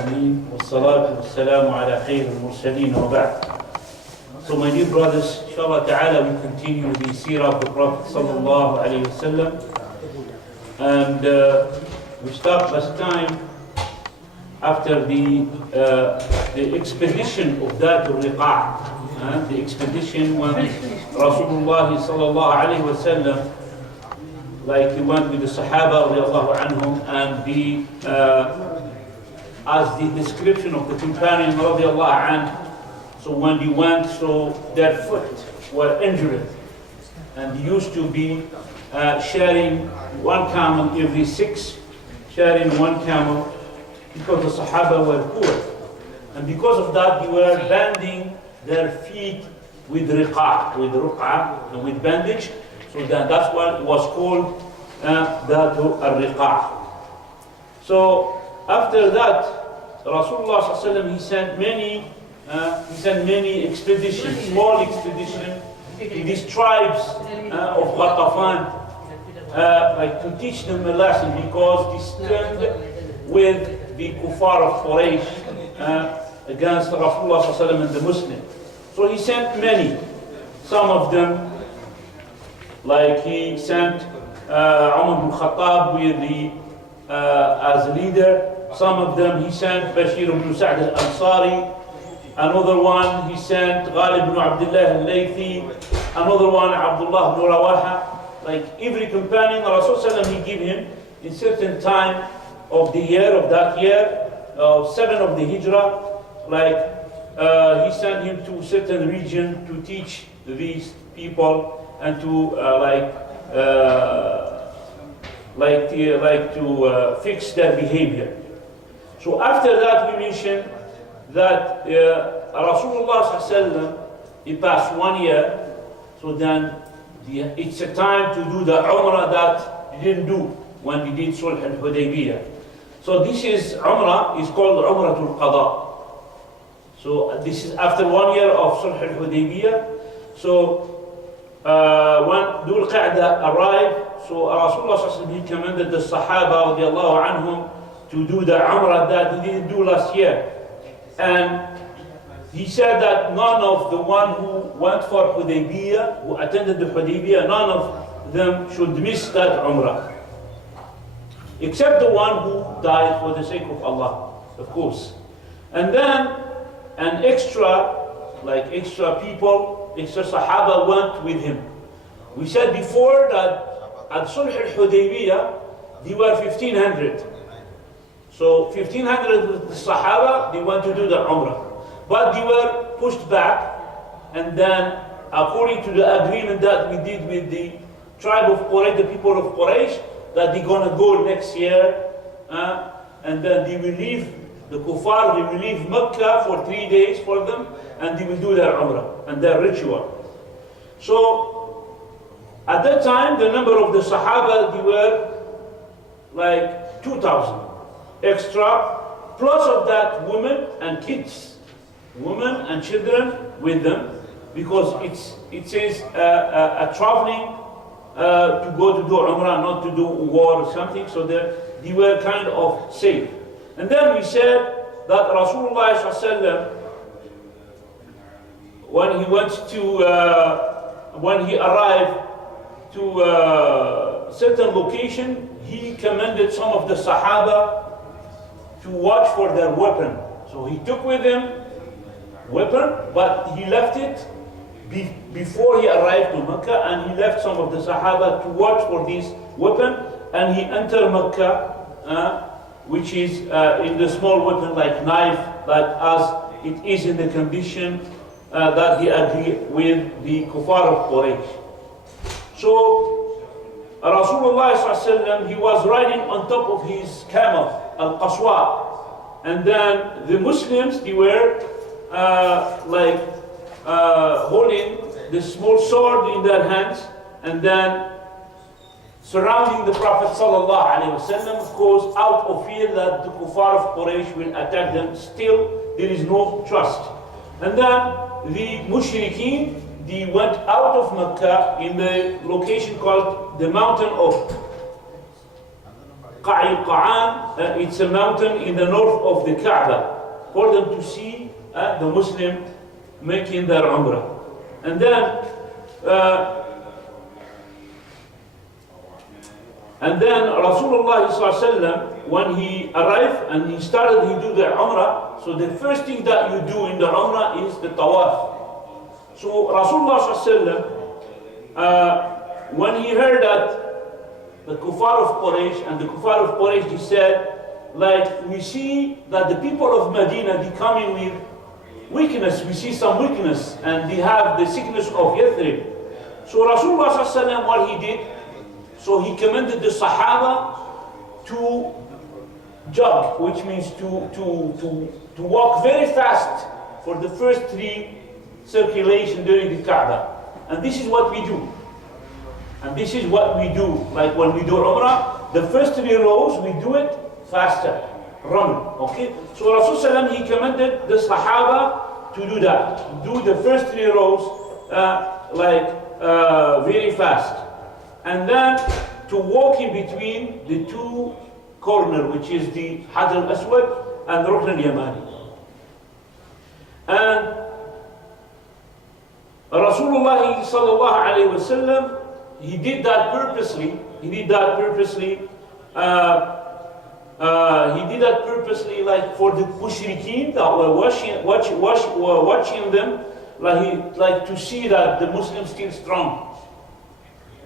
Amin. Wassalatu wassalamu ala khayr al-mursaleen wa ba'd. So my dear brothers, inshallah ta'ala we continue the Seerah of the Prophet sallallahu alayhi wa sallam. And we start last time after the expedition of Baitul the expedition when Rasulullah sallallahu alayhi wa sallam, like he went with the Sahaba radiallahu anhum, and as the description of the companion radiallahu anhu, so when they went, so their foot were injured, and they used to be sharing one camel every 6, sharing one camel, because the Sahaba were poor, and because of that they were banding their feet with riqa', and with bandage. So that's what it was called Baitul al-riqa'. So after that, Rasulullah sallallahu he sent many expeditions, small expeditions, to these tribes of Ghatafan, like to teach them a lesson, because they stood with the kuffar of Quraysh against Rasulullah sallallahu and the Muslims. So he sent many. Some of them, like he sent Umar ibn Khattab with as a leader. Some of them he sent Bashir ibn Sa'd al-Ansari. Another one he sent Ghalib ibn Abdullah al-Laythi. Another one Abdullah ibn Rawaha. Like every companion, Rasulullah he gave him in certain time of the year, of that year, 7 of the Hijrah. Like he sent him to certain region to teach these people and to to fix their behavior. So after that we mentioned that Rasulullah sallallahu he passed 1 year, so then it's a time to do the Umrah that he didn't do when he did Sulh al-Hudaybiyah. So this is Umrah, is called Umratul Qada. So this is after 1 year of Sulh al-Hudaybiyah. So when Dhul Qa'dah arrived, so Rasulullah he commanded the Sahaba radiallahu anhum to do the Umrah that he didn't do last year. And he said that none of the one who went for Hudaybiyah, who attended the Hudaybiyah, none of them should miss that Umrah, except the one who died for the sake of Allah, of course. And then an extra people, extra Sahaba went with him. We said before that at Sulh al-Hudaybiyah, they were 1,500. So 1,500 with the Sahaba, they went to do the Umrah. But they were pushed back, and then according to the agreement that we did with the tribe of Quraysh, the people of Quraysh, that they're gonna go next year, and then they will leave the kuffar, they will leave Mecca for 3 days for them, and they will do their Umrah and their ritual. So at that time, the number of the Sahaba, they were like 2,000 extra, plus of that women and kids, women and children with them, because it says a traveling to go to do Umrah, not to do war or something, so they were kind of safe. And then we said that Rasulullah sallallahu when he arrived to a certain location, he commanded some of the Sahaba to watch for their weapon. So he took with him weapon, but he left it before he arrived to Mecca, and he left some of the Sahaba to watch for this weapon, and he entered Mecca, which is in the small weapon like knife, that as it is in the condition that they agree with the kuffar of Quraysh. So Rasulullah sallallahu he was riding on top of his camel, al-Qaswa, and then the Muslims, they were holding the small sword in their hands, and then surrounding the Prophet sallallahu alaihi wasallam, of course, out of fear that the kuffar of Quraysh will attack them. Still, there is no trust. And then the mushrikeen, they went out of Mecca in the location called the mountain of It's a mountain in the north of the Kaaba, for them to see the Muslim making their Umrah. And then Rasulullah ﷺ, when he arrived and he started to do the Umrah, so the first thing that you do in the Umrah is the Tawaf. So Rasulullah ﷺ, when he heard that the kuffar of Quraysh, and the kuffar of Quraysh, he said, like, we see that the people of Medina, they coming with weakness, we see some weakness, and they have the sickness of Yathrib. So Rasulullah ﷺ, what he did, so he commanded the Sahaba to jog, which means to walk very fast for the first 3 circulation during the Kaaba. And this is what we do. And this is what we do. Like when we do Umrah, the first 3 rows, we do it faster. Run. Okay? So Rasulullah, he commanded the Sahaba to do that. Do the first 3 rows very fast. And then to walk in between the 2 corners, which is the Hajar al-Aswad and Rukn al-Yamani. And Rasulullah sallallahu alayhi wa sallam, he did that purposely. He did that purposely like for the mushrikeen that were watching them, like to see that the Muslims still strong.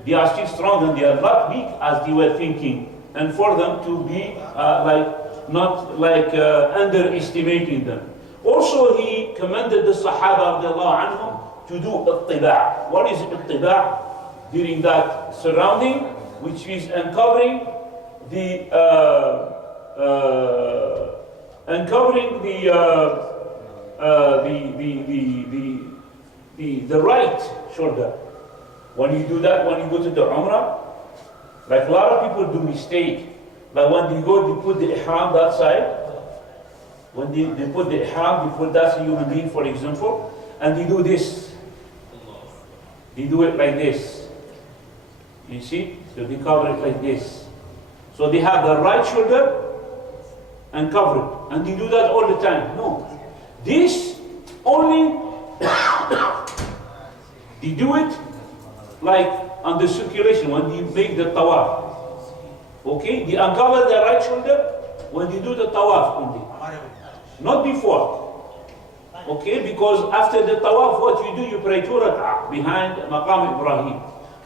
They are still strong and they are not weak as they were thinking, and for them to be not underestimating them. Also, he commanded the Sahaba anhum to do ittiba'. What is ittiba'? During that surrounding, which is uncovering the right shoulder. When you do that, when you go to the Umrah, like a lot of people do mistake. Like when they go, they put the ihram that side. When they put the ihram, they put that human being, for example, and they do this. They do it like this. You see? So they cover it like this. So they have the right shoulder and cover it. And they do that all the time. No. This only, they do it like on the circulation, when they make the tawaf. Okay? They uncover the right shoulder when they do the tawaf only. Not before. Okay? Because after the tawaf, what you do, you pray 2 rak'ah behind Maqam Ibrahim.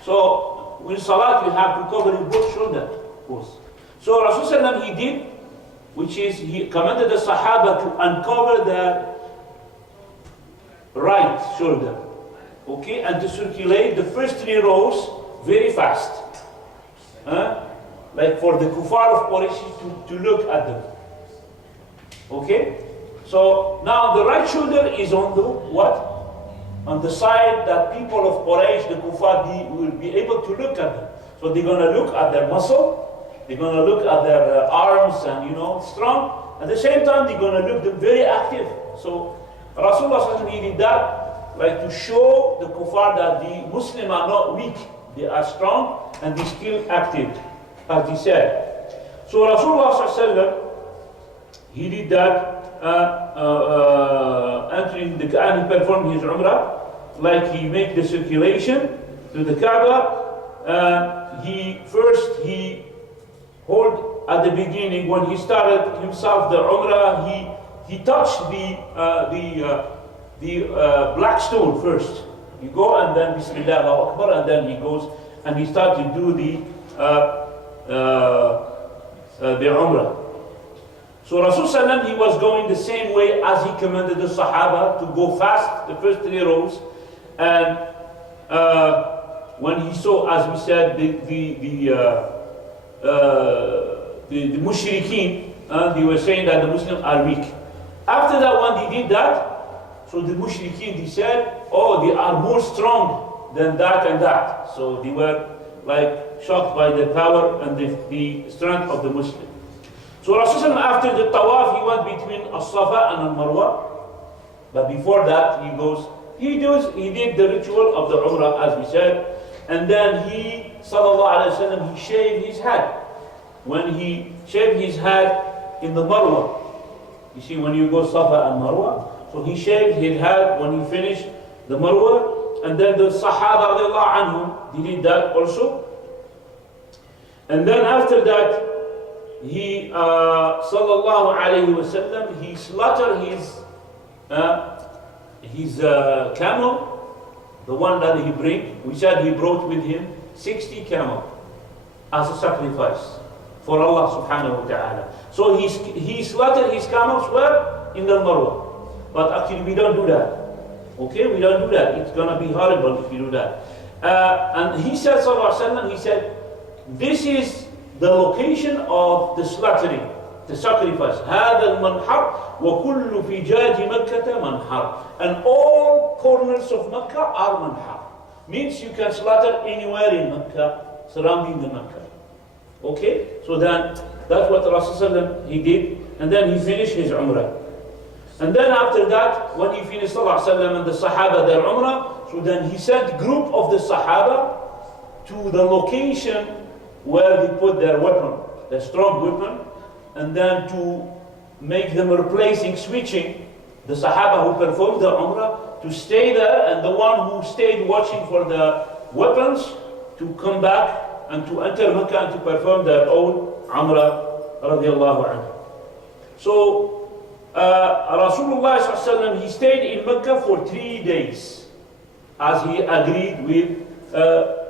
So, in Salat, you have to cover your both shoulders, of course. So Rasulullah, he did, which is, he commanded the Sahaba to uncover the right shoulder, okay, and to circulate the first 3 rows very fast. Like for the kuffar of Quraysh to look at them. Okay? So now the right shoulder is on the what? On the side that people of Quraysh, the kuffar, will be able to look at them. So they're going to look at their muscle, they're going to look at their arms and, strong. At the same time, they're going to look them very active. So Rasulullah did that, like to show the kuffar that the Muslims are not weak. They are strong and they're still active, as he said. So Rasulullah, he did that. Entering the Kaaba, he performed his Umrah, like he made the circulation to the Kaaba. He hold at the beginning when he started himself the Umrah. He touched the black stone first. You go and then Bismillah Allahu Akbar, and then he goes and he started to do the Umrah. So Rasulullah, he was going the same way as he commanded the Sahaba to go fast, the first 3 rows. And when he saw, as we said, the mushrikeen, they were saying that the Muslims are weak. After that, when they did that, so the mushrikeen, they said, oh, they are more strong than that and that. So they were like shocked by the power and the strength of the Muslims. So Rasulullah, after the tawaf, he went between As-Safa and Al-Marwa. But before that, he did the ritual of the Umrah, as we said. And then he, sallallahu alayhi wa sallam, he shaved his head. when he shaved his head in the Marwa. You see, when you go Safa and Marwa, so he shaved his head when he finished the Marwa, and then the Sahaba radiallahu anhum, they did that also. And then after that, he sallallahu alayhi wasallam, he slaughtered his camel, the one that he bring. We said he brought with him 60 camel as a sacrifice for Allah subhanahu wa ta'ala. So he slaughtered his camels where? In the Marwa. But actually we don't do that. Okay, we don't do that. It's gonna be horrible if you do that. And he said, sallallahu alayhi wa sallam, he said, this is the location of the slaughtering, the sacrifice. هذا المنحر وكل فجاج مكة منحر. And all corners of Mecca are manhar. Means you can slaughter anywhere in Mecca, surrounding the Mecca. Okay? So then, that's what Rasulullah he did. And then he finished his Umrah. And then after that, when he finished Sallallahu Alaihi Wasallam and the Sahaba their Umrah, so then he sent group of the Sahaba to the location where they put their weapon, their strong weapon, and then to make them replacing, switching the Sahaba who performed the Umrah to stay there, and the one who stayed watching for the weapons to come back and to enter Mecca and to perform their own Umrah radiallahu anhu. So Rasulullah sallallahu alaihi wasallam, he stayed in Mecca for 3 days as he agreed with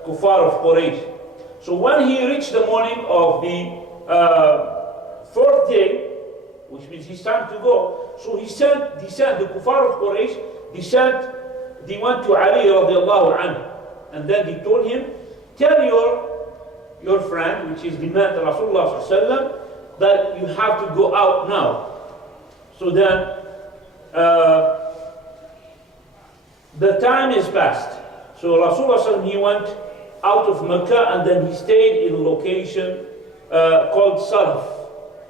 Kuffar of Quraysh. So when he reached the morning of the 4th day, which means it's time to go, so he sent the Kuffar of Quraysh, they went to Ali radiallahu anhu, and then they told him, tell your friend, which is the man Rasulullah sallallahu alaihi wasallam, that you have to go out now. So then the time is past. So Rasulullah sallallahu alaihi wasallam, he went out of Mecca, and then he stayed in a location called Sarf,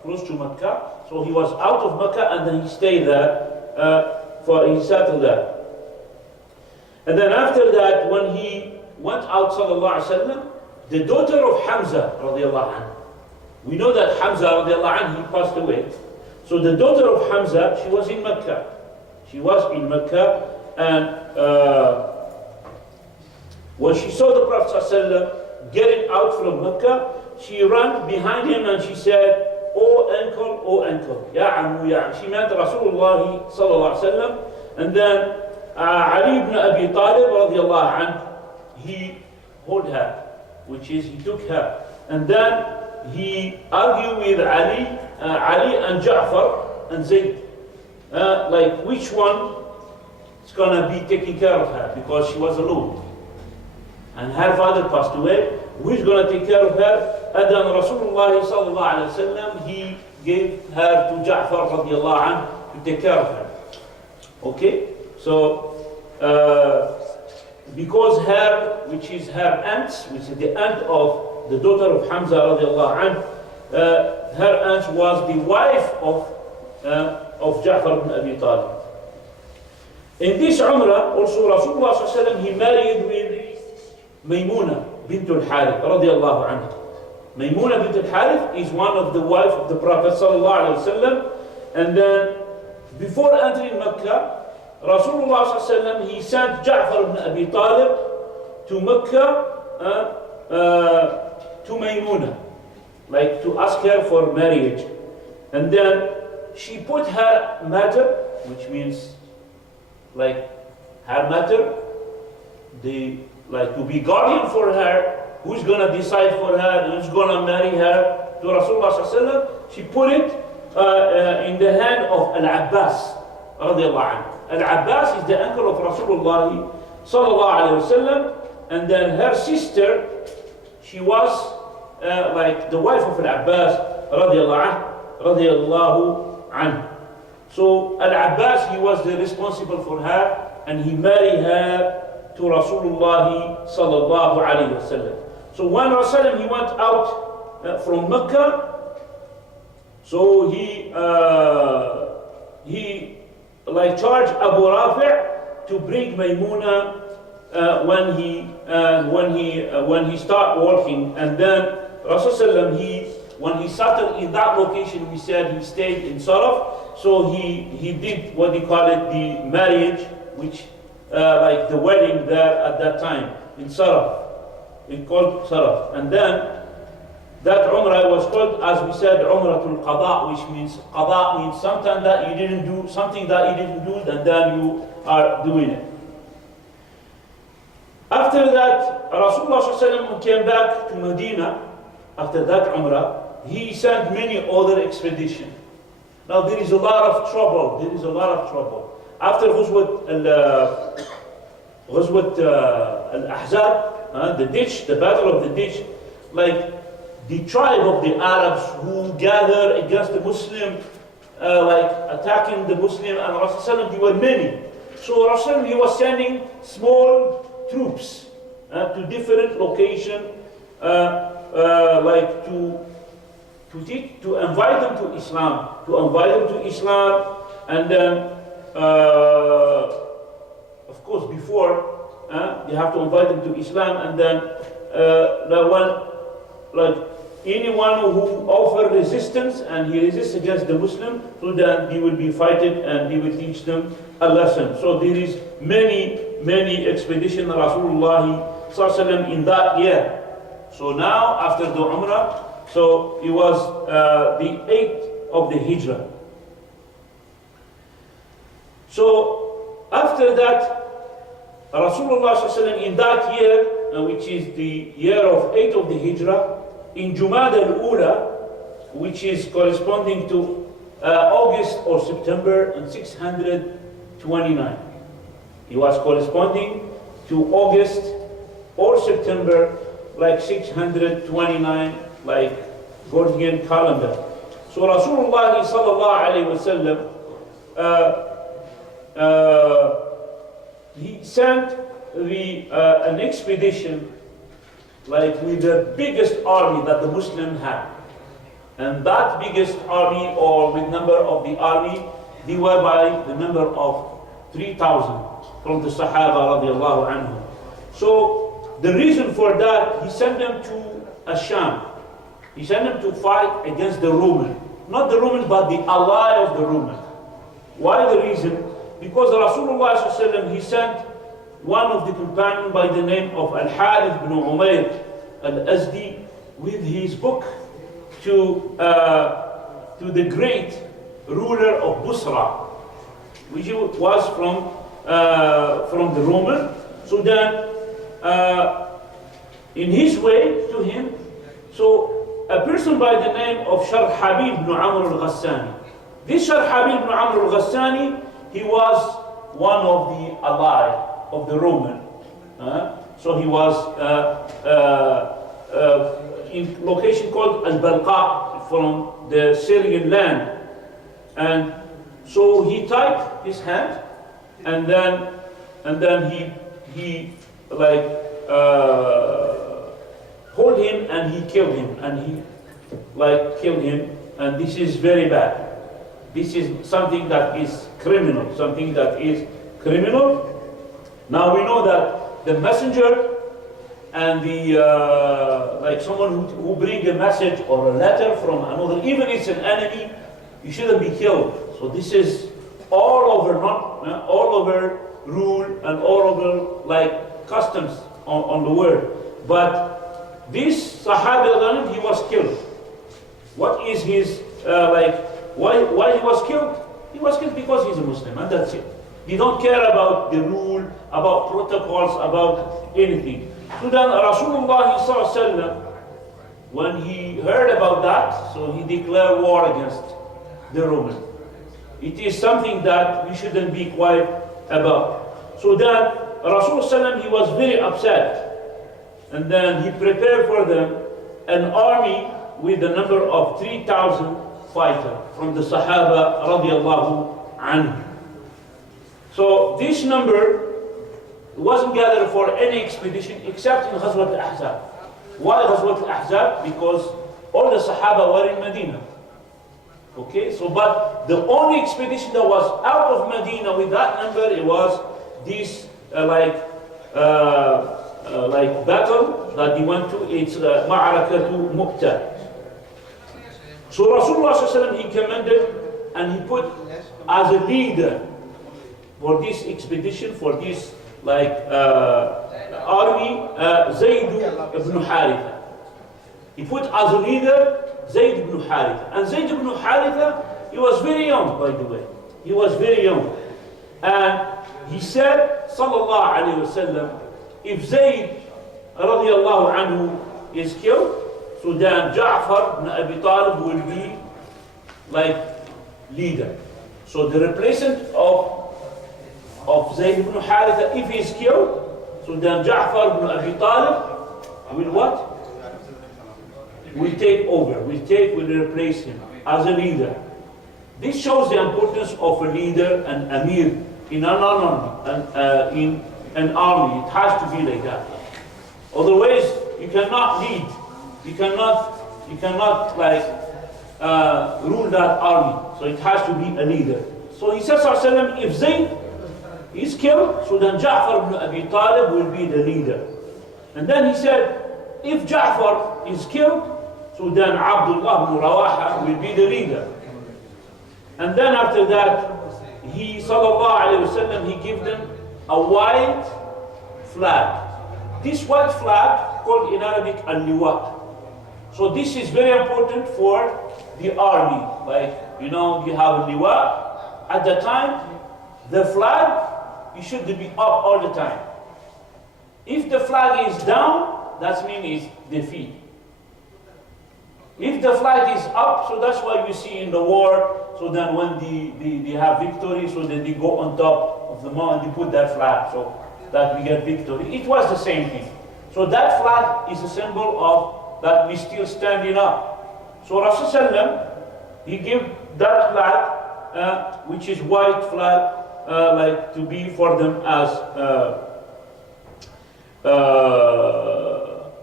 close to Mecca. So he was out of Mecca, and then he stayed there, he settled there. And then after that, when he went out, sallallahu alaihi wasallam, the daughter of Hamza radiallahu anhu, we know that Hamza radiallahu anhu, he passed away. So the daughter of Hamza, she was in Mecca. And when she saw the Prophet ﷺ getting out from Mecca, she ran behind him and she said, "Oh uncle, ya ammu, ya." She meant Rasulullah sallallahu alaihi wasallam. And then Ali ibn Abi Talib radiallahu anhu, he held her, which is he took her. And then he argued with Ali and Ja'far and Zayd, like which one is gonna be taking care of her, because she was alone. And her father passed away. Who's going to take care of her? And then Rasulullah sallallahu alaihi wasallam, he gave her to Ja'far radiallahu anhu to take care of her. Okay? So, because her, which is her aunt, which is the aunt of the daughter of Hamza radiallahu anhu, her aunt was the wife of Ja'far ibn Abi Talib. In this Umrah, also Rasulullah sallallahu alaihi wasallam, he married with Maymuna bint al-Harith radiallahu anha. Maymuna bint al-Harith is one of the wife of the Prophet sallallahu alaihi wasallam. And then before entering Mecca, Rasulullah sallallahu alaihi wasallam, he sent Ja'far ibn Abi Talib to Mecca to Maymuna, like to ask her for marriage. And then she put her matter, which means like her matter, like to be guardian for her, who's going to decide for her, who's going to marry her to Rasulullah sallallahu alaihi wasallam. She put it in the hand of Al-Abbas radiallahu anhu. Al-Abbas is the uncle of Rasulullah sallallahu alaihi wasallam. And then her sister, she was like the wife of Al-Abbas radiallahu anhu. So Al-Abbas, he was the responsible for her, and he married her to Rasulullah sallallahu alayhi wasallam. So when Rasulullah he went out from Mecca, so he like charged Abu Rafi' to bring Maymuna when he start working. And then Rasulullah he when he settled in that location, we said he stayed in Saraf. So he did what they call it, the marriage, which like the wedding there at that time in Saraf. It called Saraf. And then that Umrah was called, as we said, Umratul Qada, which means Qada means something that you didn't do, and then you are doing it. After that, Rasulullah ﷺ came back to Medina. After that Umrah, he sent many other expeditions. Now there is a lot of trouble. After Ghazwat al-Ahzab, the battle of the ditch, like the tribe of the Arabs who gather against the Muslim, like attacking the Muslim and Rasulullah, there were many. So Rasulullah, he was sending small troops to different locations, like to invite them to Islam, and then of course before you have to invite them to Islam, and then anyone who offer resistance and he resists against the Muslim, so then he will be fighted and he will teach them a lesson. So there is many expeditions Rasulullah ﷺ in that year. So now after the Umrah, so it was the 8th of the Hijrah. So after that, Rasulullah ﷺ in that year, which is the year of 8th of the Hijrah, in Jumada al-Ula, which is corresponding to August or September in 629. He was corresponding to August or September, like 629, like Gregorian calendar. So Rasulullah sallallahu alayhi wasallam, he sent an expedition like with the biggest army that the Muslims had. And that biggest army, or with number of the army, they were by the number of 3,000 from the Sahaba radiallahu anhu. So the reason for that, he sent them to Asham. He sent them to fight against the Roman. Not the Roman, but the ally of the Roman. Why the reason? Because Rasulullah ﷺ, he sent one of the companions by the name of Al-Harith ibn Umayr al-Azdi with his book to the great ruler of Busra, which was from the Roman. So then, in his way to him, so a person by the name of Sharhabil ibn Amr al-Ghassani. This Sharhabil ibn Amr al-Ghassani, he was one of the allies of the Roman. So he was in location called Al-Balqa from the Syrian land. And so he tied his hand, and then he like hold him and he killed him, and and this is very bad. This is something that is criminal, Now we know that the messenger and the like someone who bring a message or a letter from another, even if it's an enemy, you shouldn't be killed. So this is all over rule and all over like customs on the world. But this Sahabi, he was killed. What is his why he was killed? He was killed because he's a Muslim, and that's it. He don't care about the rule, about protocols, about anything. So then Rasulullah ﷺ, when he heard about that, so he declared war against the Roman. It is something that we shouldn't be quiet about. So then Rasulullah ﷺ, he was very upset. And then he prepared for them an army with the number of 3,000 fighters from the Sahaba radiallahu anhu. So this number wasn't gathered for any expedition except in Ghazwat al-Ahzab. Why Ghazwat al-Ahzab? Because all the Sahaba were in Medina. Okay, so but the only expedition that was out of Medina with that number, it was this battle that they went to. It's Ma'arakatu Mu'ta. So Rasulullah ﷺ, he commended and he put as a leader for this expedition, for this army, Zayd ibn Haritha. He put as a leader Zayd ibn Haritha. And Zayd ibn Haritha, he was very young, by the way. He was very young. And he said, sallallahu alayhi wasallam, if Zayd radiallahu anhu is killed, so then Ja'far ibn Abi Talib will be like leader. So the replacement of Zayd ibn Haritha, if he is killed, so then Ja'far ibn Abi Talib will what? Will take over, will replace him as a leader. This shows the importance of a leader and amir in an army. It has to be like that. Otherwise, you cannot lead. You cannot rule that army. So it has to be a leader. So he says, if Zayd is killed, so then Ja'far ibn Abi Talib will be the leader. And then he said, if Ja'far is killed, so then Abdullah ibn Rawaha will be the leader. And then after that, he, sallallahu alayhi wasallam, he gave them a white flag. This white flag, called in Arabic al-liwa. So this is very important for the army. Like, you know, you have a liwa. At the time, the flag, it should be up all the time. If the flag is down, that means it's defeat. If the flag is up, so that's why we see in the war, so then when they have victory, so then they go on top of the mountain, they put that flag, so that we get victory. It was the same thing. So that flag is a symbol of that we still standing up. So Rasulullah, he gave that flag, which is white flag, like to be for them as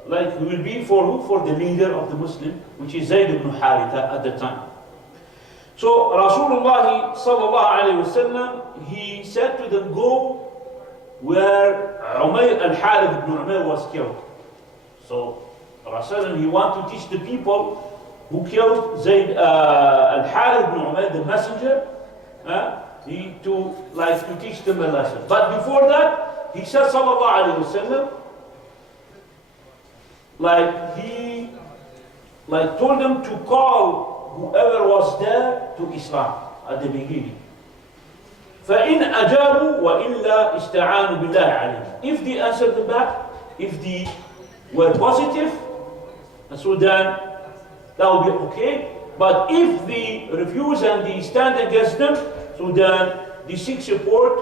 like it will be for who? For the leader of the Muslim, which is Zayd ibn Haritha at the time. So Rasulullah sallallahu alayhi wasallam, he said to them, go where Al-Harith ibn Umayr was killed. So Rasulullah, he wanted to teach the people who killed Zayd Al-Harith ibn Umayr, the messenger, to teach them a lesson. But before that, he said sallallahu alayhi wasallam, he told them to call whoever was there to Islam at the beginning. فَإِنْ أَجَابُوا وَإِلَّا إِسْتَعَانُوا بِاللَّهِ عَلَيْهِ. If they answered them back, if they were positive, so then that will be okay. But if they refuse and they stand against them, so then they seek support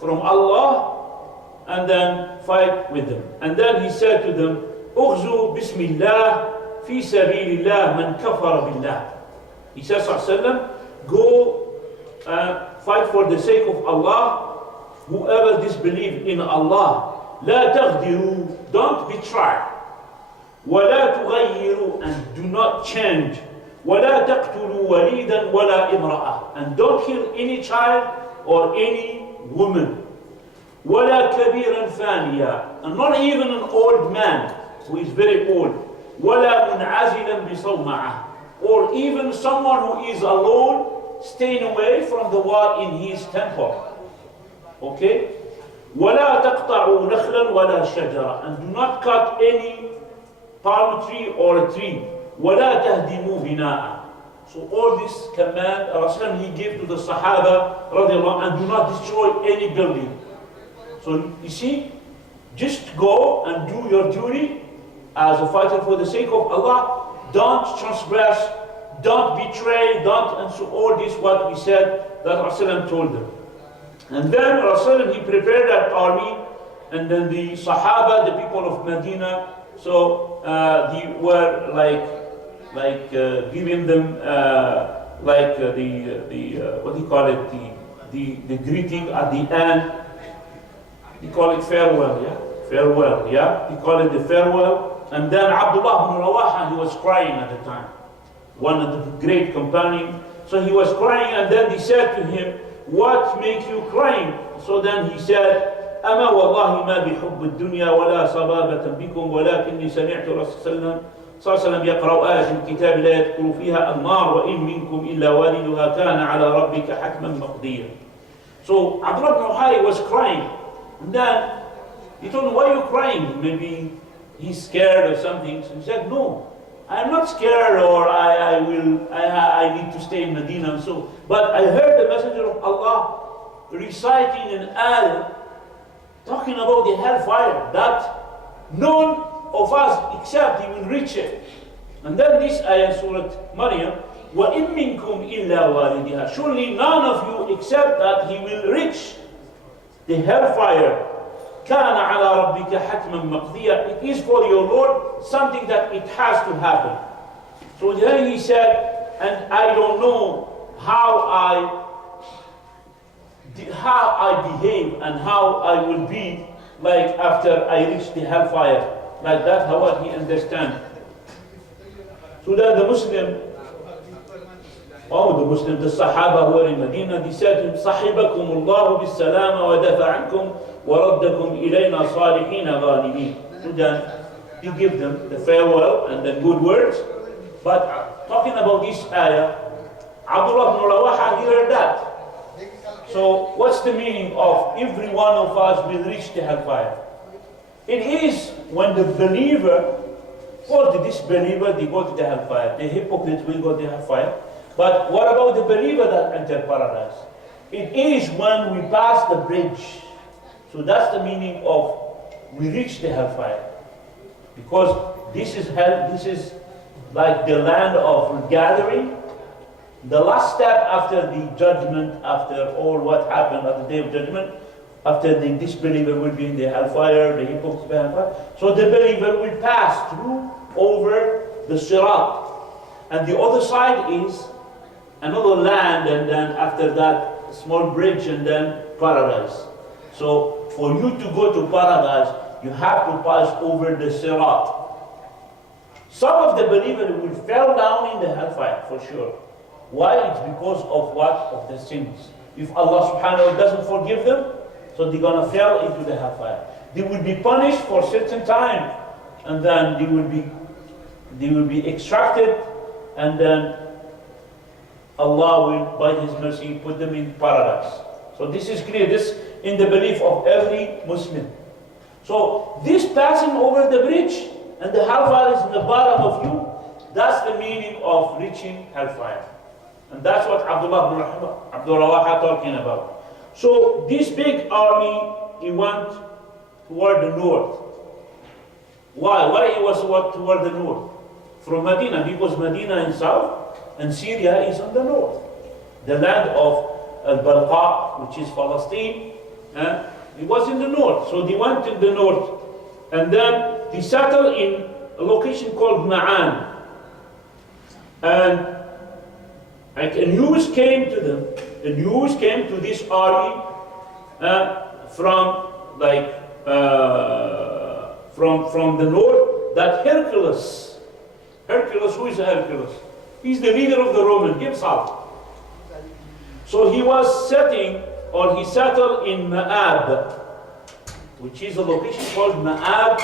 from Allah and then fight with them. And then he said to them, أغزوا بسم الله في سبيل الله من كفر بالله. He says, go fight for the sake of Allah, whoever disbelieves in Allah. لا تغدروا, don't betray. ولا تغيروا, and do not change. ولا تقتلوا وليدا ولا امرأة, and don't kill any child or any woman. ولا كبيرا فانيا, and not even an old man who is very old. ولا منعزلا بصومعة, or even someone who is alone, staying away from the war in his temple. Okay? ولا تقطعوا نخلا ولا شجرة, and do not cut any palm tree or a tree. ولا تهدموا بناء. So all this command Rasulullah he gave to the Sahaba radiallahu, and do not destroy any building. So you see, just go and do your duty as a fighter for the sake of Allah. Don't transgress, don't betray, don't, and so all this what we said that Rasulullah told them. And then Rasulullah he prepared that army, and then the Sahaba, the people of Medina, so they were giving them what do you call it, the greeting at the end. They call it farewell, yeah? Farewell, yeah? They call it the farewell. And then Abdullah ibn Rawaha, he was crying at the time. One of the great companions. So he was crying, and then they said to him, what makes you crying? So then he said, أما والله ما بحب الدنيا ولا صبابة بكم ولكني سمعت رسول الله صلى الله عليه وسلم يقرأ آية في الكتاب لا يدخل فيها النار وإن منكم إلا واردها كان على ربك حتما مقضيا. So Abdullah ibn Uhari was crying, and then he told him, why are you crying? Maybe he's scared or something. So he said, no, I'm not scared, or I need to stay in Medina and so. But I heard the Messenger of Allah reciting an ayah talking about the hellfire, that none of us except he will reach it. And then this ayah, Surah Maryam, وَإِن مِّنكُمْ إِلَّا وَارِدِهَا. Surely none of you except that he will reach the hellfire. كَانَ عَلَى رَبِّكَ حَتْمًا مَقْضِيًّا. It is for your Lord something that it has to happen. So then he said, and I don't know how I behave and how I will be like after I reach the hellfire. Like that, how would he understand? So that the Sahaba who were in Medina, they said to him, صَحِبَكُمُ اللَّهُ بِالسَّلَامَ وَدَفَعَ عَنْكُمْ وَرَدَّكُمْ إِلَيْنَا صَالِحِينَ غَانِمِينَ. So then he give them the farewell and the good words. But talking about this ayah, Abdullah ibn Rawaha, he heard that. So what's the meaning of every one of us will reach the hellfire? It is when the believer or the disbeliever, they go to the hellfire. The hypocrites will go to the hellfire. But what about the believer that enter paradise? It is when we pass the bridge. So that's the meaning of we reach the hellfire. Because this is hell, this is like the land of gathering. The last step after the judgment, after all what happened at the day of judgment, after the disbeliever will be in the hellfire, the hypocrite will be in the hellfire. So the believer will pass through over the Sirat. And the other side is another land, and then after that, a small bridge, and then paradise. So for you to go to paradise, you have to pass over the Sirat. Some of the believers will fall down in the hellfire, for sure. Why? It's because of what? Of the sins. If Allah subhanahu wa ta'ala doesn't forgive them, so they're going to fall into the hellfire. They will be punished for a certain time, and then they will be extracted, and then Allah will, by His mercy, put them in paradise. So this is clear. This in the belief of every Muslim. So this passing over the bridge and the hellfire is in the bottom of you, that's the meaning of reaching hellfire. And that's what Abdullah ibn Rawaha talking about. So this big army, he went toward the north. Why? Why he was toward the north? From Medina, because Medina in south and Syria is on the north. The land of Al-Balqa, which is Palestine, it was in the north. So they went in the north. And then they settled in a location called Ma'an. And news came to them. The news came to this army from the north, that Hercules, who is Hercules? He's the leader of the Roman, gives out. So he was he settled in Ma'ab, which is a location called Ma'ab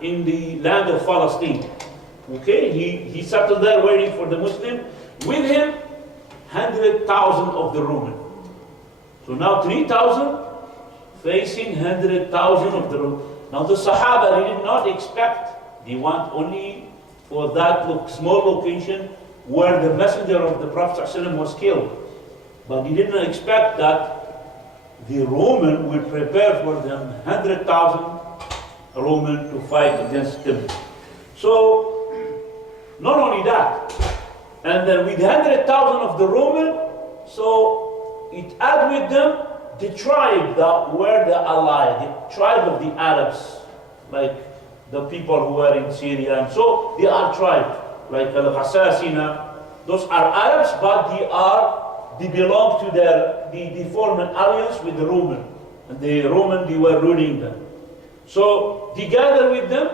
in the land of Palestine. Okay, he settled there waiting for the Muslim. With him, 100,000 of the Roman. So now 3,000 facing 100,000 of the Roman. Now the Sahaba, they did not expect, they want only for that small location where the messenger of the Prophet ﷺ was killed. But they did not expect that the Roman will prepare for them 100,000 Roman to fight against them. So, not only that, and then with 100,000 of the Roman, so it add with them the tribe that were the ally, the tribe of the Arabs, like the people who were in Syria, and so they are tribe, like Al-Ghassasina. Those are Arabs, but they belong to they form an alliance with the Roman, and the Roman, they were ruling them. So they gathered with them,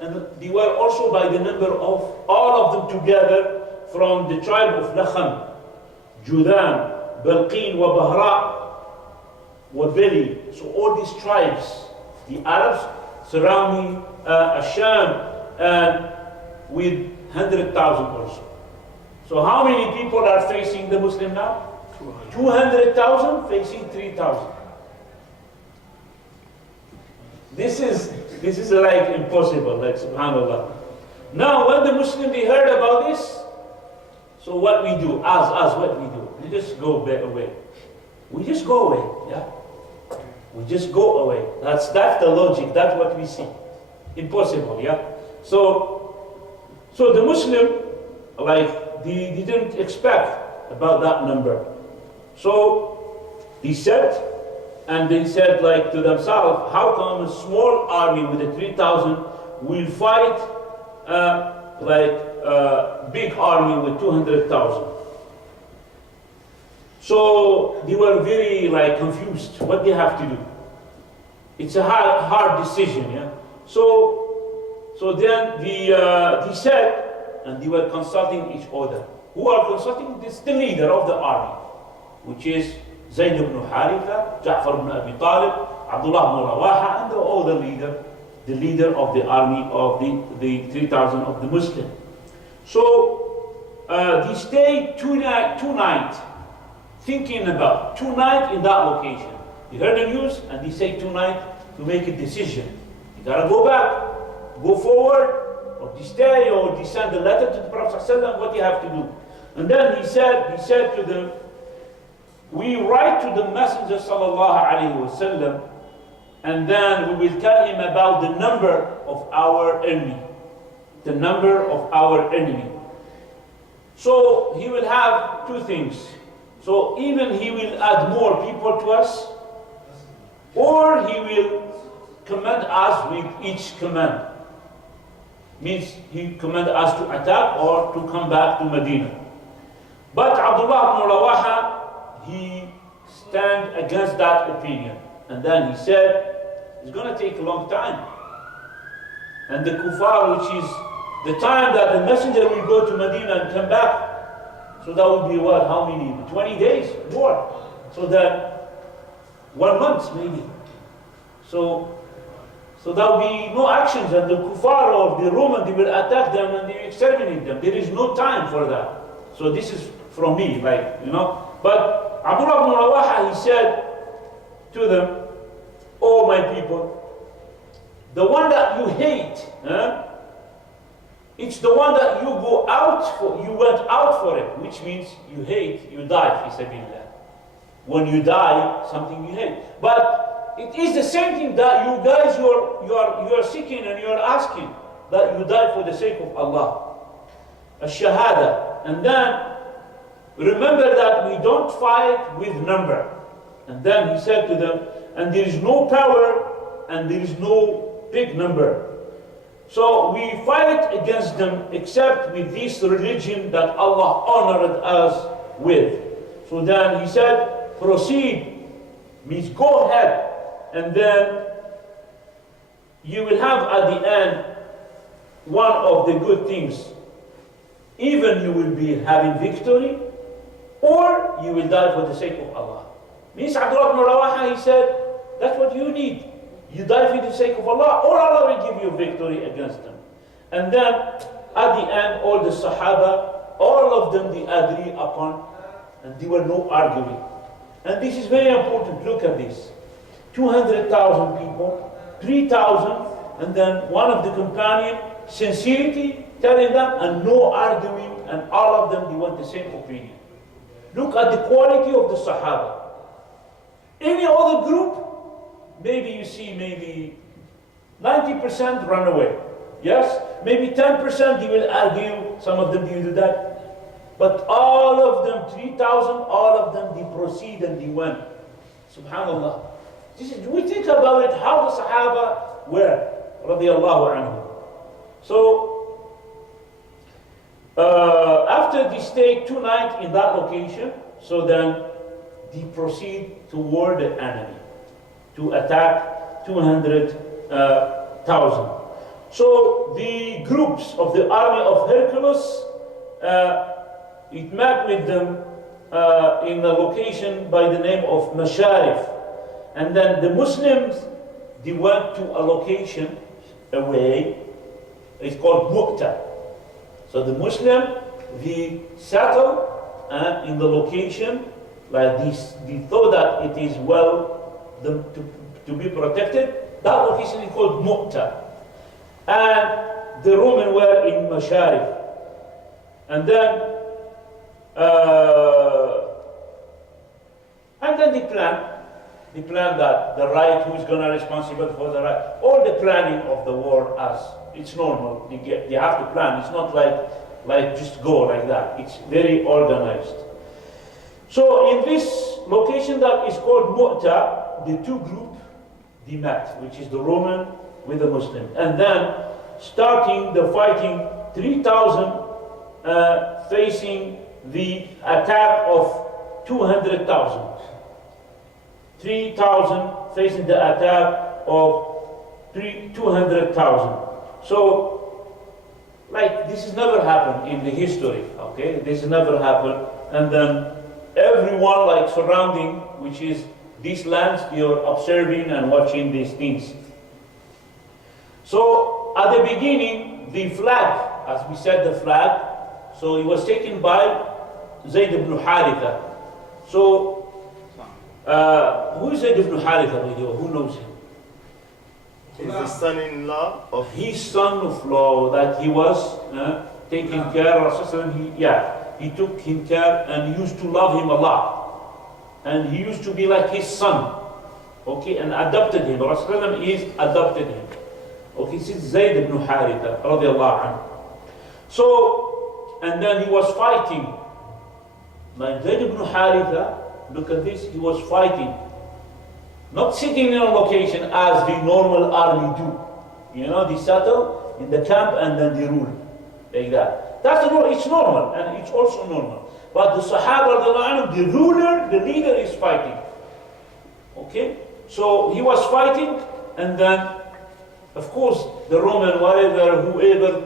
and they were also by the number of all of them together from the tribe of Lakham, Judam, Balqin, wa Bahra, wa Beli. So all these tribes, the Arabs surrounding Asham and with 100,000 or so. So how many people are facing the Muslim now? 200,000 facing 3,000. This is like impossible, like subhanallah. Now when the Muslim they heard about this, so what we do, as what we do, we just go away. We just go away, yeah? We just go away. That's the logic, that's what we see. Impossible, yeah? So the Muslim, like, they didn't expect about that number. So they said like to themselves, how come a small army with a 3,000 will fight like a big army with 200,000? So they were very like confused what they have to do. It's a hard decision, yeah. So then they said, and they were consulting each other. Who are consulting? This the leader of the army, which is Zayd ibn Haritha, Ja'far ibn Abi Talib, Abdullah ibn Rawaha, and all the leader of the army of the 3,000 of the Muslim. So they stayed two nights thinking about 2 nights in that location. They heard the news and they say 2 nights to make a decision. You gotta go back, go forward, or they stay, or they send a letter to the Prophet ﷺ, what you have to do. And then he said to them, we write to the Messenger ﷺ, and then we will tell him about the number of our enemy. The number of our enemy. So he will have 2 things. So even he will add more people to us, or he will command us with each command. Means he command us to attack or to come back to Medina. But Abdullah ibn Rawaha, he stand against that opinion. And then he said, it's going to take a long time. And the kuffar, which is the time that the messenger will go to Medina and come back, so that would be what, how many? 20 days, more. So that 1 month maybe. So there will be no actions, and the kuffar of the Roman, they will attack them and they will exterminate them. There is no time for that. So this is from me, like, you know. But Abdullah ibn Rawaha, he said to them, oh my people, the one that you hate, it's the one that you go out for, you went out for it, which means you hate, you die, fi sabilillah. When you die, something you hate. But it is the same thing that you guys, you are seeking and you are asking, that you die for the sake of Allah. Ash-shahada. And then, remember that we don't fight with number. And then he said to them, and there is no power, and there is no big number. So we fight against them except with this religion that Allah honored us with. So then he said, proceed, means go ahead, and then you will have at the end one of the good things. Even you will be having victory, or you will die for the sake of Allah. Means Abdullah ibn Rawaha, he said, that's what you need. You die for the sake of Allah, or Allah will give you victory against them. And then, at the end, all the Sahaba, all of them, they agree upon, and there were no arguing. And this is very important. Look at this. 200,000 people, 3,000, and then one of the companions, sincerity, telling them, and no arguing, and all of them, they want the same opinion. Look at the quality of the Sahaba. Any other group, maybe you see maybe 90% run away. Yes? Maybe 10% they will argue, some of them will do that. But all of them, 3,000, all of them, they proceed and they went. Subhanallah. We think about it, how the Sahaba were, radiallahu anhu. So, after they stayed 2 nights in that location, so then they proceed toward the enemy to attack 200,000. So the groups of the army of Hercules, it met with them in a location by the name of Masharif. And then the Muslims, they went to a location away, it's called Mu'ta. So the Muslim, they settle in the location like this. They thought that it is to be protected. That location is called Mu'ta. And the Roman were in Masharif. And then they plan that the right, who is going to be responsible for the right. All the planning of the war, as it's normal. They have to plan. It's not like just go like that. It's very organized. So in this location that is called Mu'ta, the two groups, they met, which is the Roman with the Muslim. And then starting the fighting, 3,000 facing the attack of 200,000. 3,000 facing the attack of 200,000. So, like, this has never happened in the history, okay? This has never happened. And then everyone, like, surrounding, which is these lands, you're observing and watching these things. So, at the beginning, the flag, as we said, the flag, so it was taken by Zayd ibn Haritha. So, who is Zayd ibn Haritha? Who knows him? He's the son-in-law of his son-in-law that he was taking care of. He took him care and he used to love him a lot. And he used to be like his son. Okay, and adopted him. Rasulullah is adopted him. Okay, this is Zayd ibn Haritha radiallahu anhu. So, and then he was fighting. Like Zayd ibn Haritha, look at this, he was fighting. Not sitting in a location as the normal army do. You know, they settle in the camp and then they rule. Like that. That's it's normal, and it's also normal. But the Sahaba, the ruler, the leader is fighting. Okay? So he was fighting, and then, of course, the Roman, whoever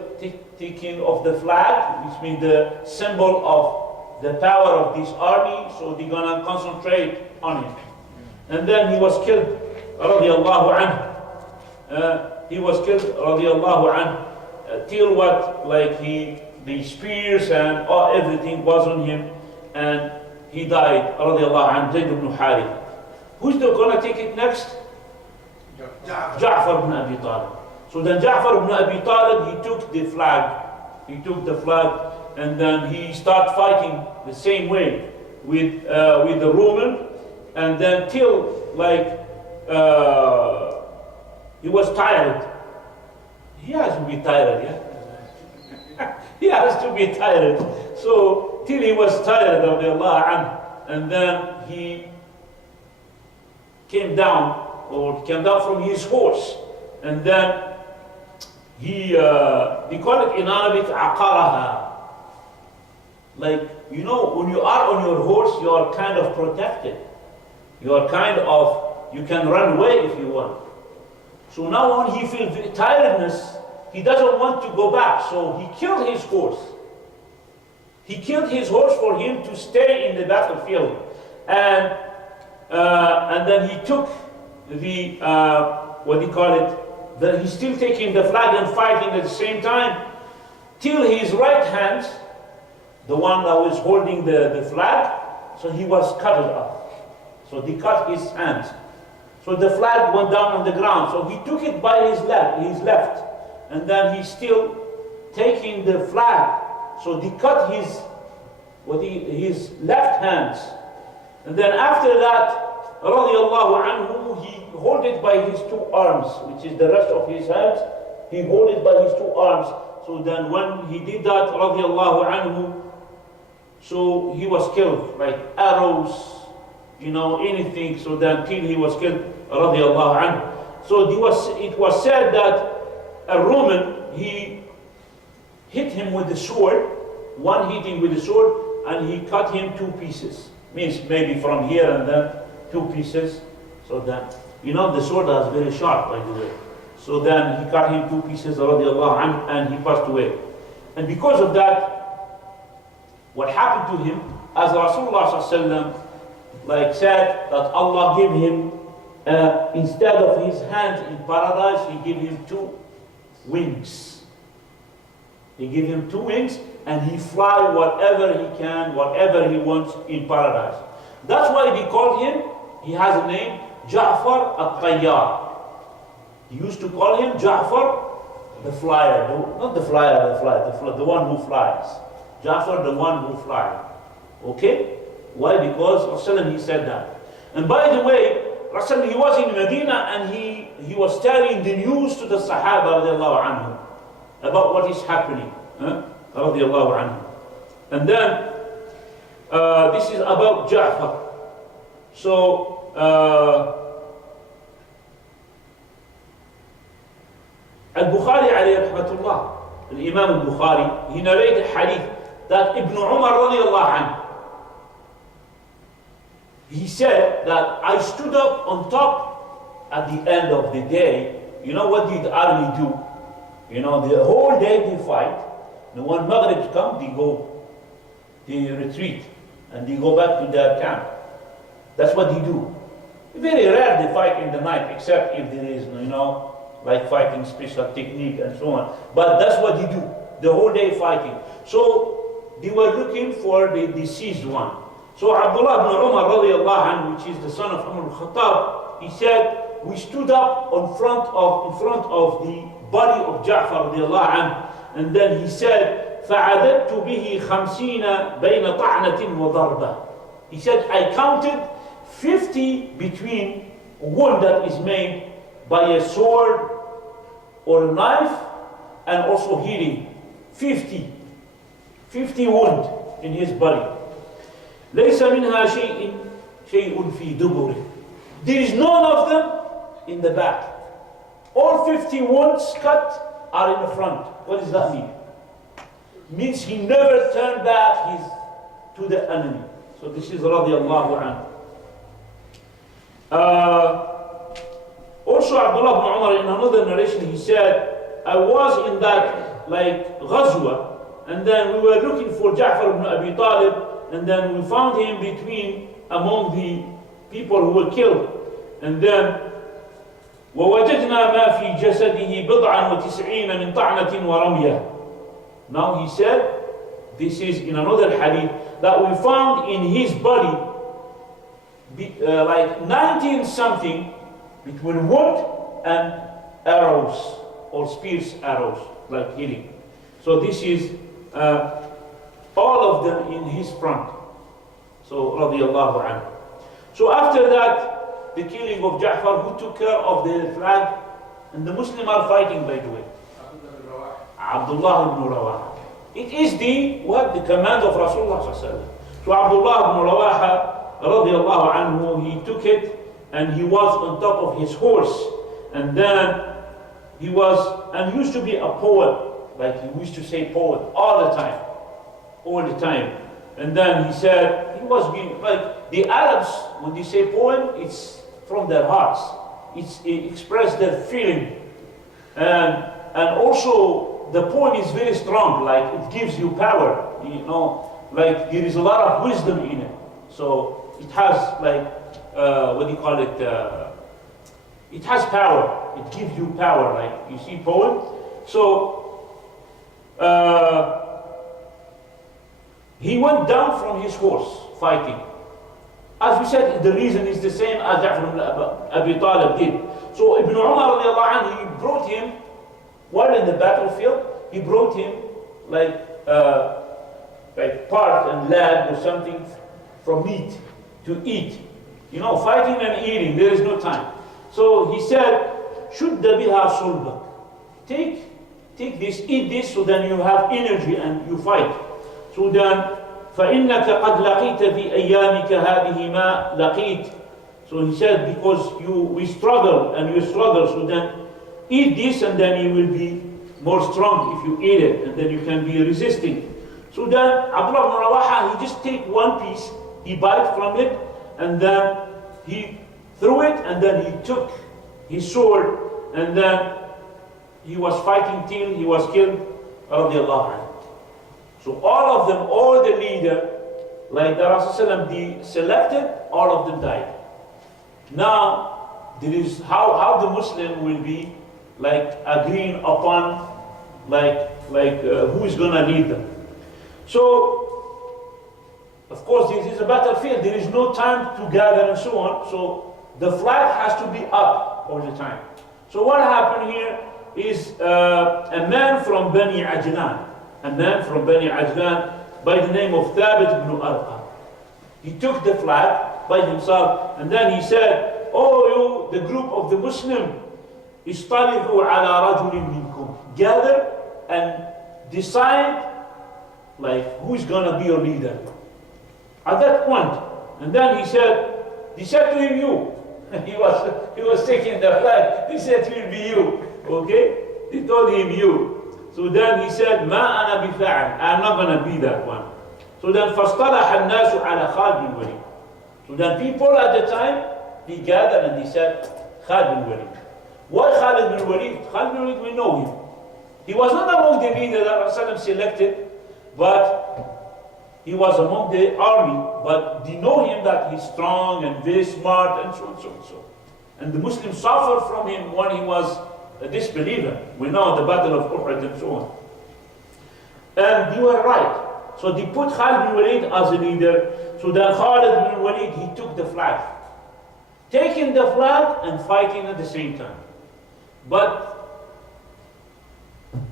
taking of the flag, which means the symbol of the power of this army, so they're gonna concentrate on him. And then he was killed, radiallahu anhu. He was killed, radiallahu anhu, till what, like the spears and everything was on him, and he died, radiallahu anhu, Zayd ibn Harith. Who's gonna take it next? Ja'far ibn Abi Talib. So then Ja'far ibn Abi Talib, he took the flag. He took the flag, and then he started fighting the same way with the Roman, and then till he was tired. He has to be tired, yeah? He has to be tired. So till he was tired of Allah, and then he came down from his horse, and then they call it in Arabic aqaraha. Like, you know, when you are on your horse, you are kind of protected. You can run away if you want. So now when he feels tiredness, he doesn't want to go back, so he killed his horse. He killed his horse for him to stay in the battlefield. And then he took the, he's still taking the flag and fighting at the same time, till his right hand, the one that was holding the flag, so he was cut off. So they cut his hand. So the flag went down on the ground. So he took it by his left, and then he's still taking the flag. So they cut his left hand. And then after that, radiallahu anhu, he hold it by his two arms, which is the rest of his hands. He hold it by his two arms. So then when he did that, radiallahu anhu, so he was killed, like arrows, you know, anything. So then till he was killed, radiallahu anhu. So it was said that a Roman, he hit him with the sword, one hitting with the sword, and he cut him two pieces. Means maybe from here and then two pieces. So then, you know, the sword is very sharp, by the way. So then he cut him two pieces, radiallahu anhu, and he passed away. And because of that, what happened to him, as Rasulullah said that Allah gave him, instead of his hands in paradise, He gave him two wings. He gave him 2 wings, and he fly whatever he can, whatever he wants in paradise. That's why they call him, he has a name, Ja'far al-Tayyar. He used to call him Ja'far the flyer, not the flyer, the one who flies. Ja'far the one who flies. Okay? Why? Because Rasulullah, he said that. And by the way, Rasulullah, he was in Medina, and he was telling the news to the Sahaba radiallahu anhu about what is happening. Radiallahu anhu. And then, this is about Ja'far. So, Al-Bukhari alayhi rahmatullah, Imam al-Bukhari, he narrated a hadith that Ibn Umar radiallahu anhu, he said that I stood up on top at the end of the day. You know what did the army do? You know, the whole day they fight. And when Maghrib comes, they retreat, and they go back to their camp. That's what they do. Very rare they fight in the night, except if there is, you know, like fighting special technique and so on. But that's what they do, the whole day fighting. So they were looking for the deceased one. So Abdullah ibn Umar radiallahu anhu, which is the son of Umar al-Khattab, he said, we stood up in front of the body of Ja'far radiallahu anhu, and then he said, فَعَدَدْتُ بِهِ 50 بَيْنَ طَعْنَةٍ وَضَرْبَةٍ. He said, I counted 50 between wound that is made by a sword or a knife, and also hitting. 50 wound in his body. ليس منها شيء في دبره. There is none of them in the back. All 50 wounds cut are in the front. What does that mean? Means he never turned back to the enemy. So this is radiallahu anhu. Also Abdullah ibn Umar, in another narration, he said, I was in that like ghazwa, and then we were looking for Ja'far ibn Abi Talib, and then we found him among the people who were killed. And then وَوَجَدْنَا مَا فِي جَسَدِهِ بِضْعًا وَتِسْعِينَ مِنْ طَعْنَةٍ وَرَمْيَةٍ. Now he said, this is in another hadith, that we found in his body like 19 something between wood and arrows, or spears arrows, like hitting. So this is all of them in his front. So radiallahu anhu. So after that, the killing of Ja'far, who took care of the flag, and the Muslims are fighting, by the way. Abdullah ibn Rawaha. It is the command of Rasulullah sallallahu alaihi wasallam. So Abdullah ibn Rawaha radiallahu anhu, he took it, and he was on top of his horse, and then he used to be a poet, like he used to say poet all the time. And then he said, he was being, like the Arabs, when they say poem, it's from their hearts. It expresses their feeling. And also, the poem is very strong, like it gives you power, you know, like there is a lot of wisdom in it. So it has like, it has power. It gives you power, like you see poem. So, he went down from his horse fighting. As we said, the reason is the same as Ja'far ibn Abi Talib did. So Ibn Umar radiallahu anhu, he brought him, while in the battlefield, he brought him like part and leg or something from meat to eat. You know, fighting and eating, there is no time. So he said, "Shudda biha sulba." Take this, eat this, so then you have energy and you fight. So then, فَإِنَّكَ قَدْ لَقِيتَ فِي أَيَّامِكَ هَذِهِ مَا لَقِيتَ. So he said, because we struggle and you struggle, so then eat this and then you will be more strong if you eat it, and then you can be resisting. So then Abdullah ibn Rawaha, he just take one piece, he bite from it, and then he threw it, and then he took his sword, and then he was fighting till he was killed, radiallahu anhu. So all of them, all the leader, like the Rasulullah, they selected, all of them died. Now, there is how the Muslim will be like agreeing upon like who is going to lead them. So, of course, this is a battlefield. There is no time to gather and so on. So the flag has to be up all the time. So what happened here is a man from Bani Ajlan, by the name of Thabit ibn Arqam. He took the flag by himself and then he said, "Oh, you, the group of the Muslim, istalihu ala rajulin minkum. Gather and decide who is going to be your leader." At that point, and then he said to him, "You." He was taking the flag. He said, "It will be you." Okay? He told him, "You." So then he said, "Ma ana bifa'al." I'm not going to be that one. So then فَاصْطَلَحَ النَّاسُ عَلَى خَالِدٍ وَلِيدٍ. So then people at the time, they gathered and they said, Khalid bin Walid. Why Khalid bin Walid? Khalid bin Walid, we know him. He was not among the leaders that Rasulullah selected, but he was among the army. But they know him that he's strong and very smart and so on, so on, so on. And the Muslims suffered from him when he was a disbeliever. We know the battle of Uhud and so on. And you were right. So they put Khalid bin Walid as a leader. So then Khalid bin Walid, he took the flag. Taking the flag and fighting at the same time. But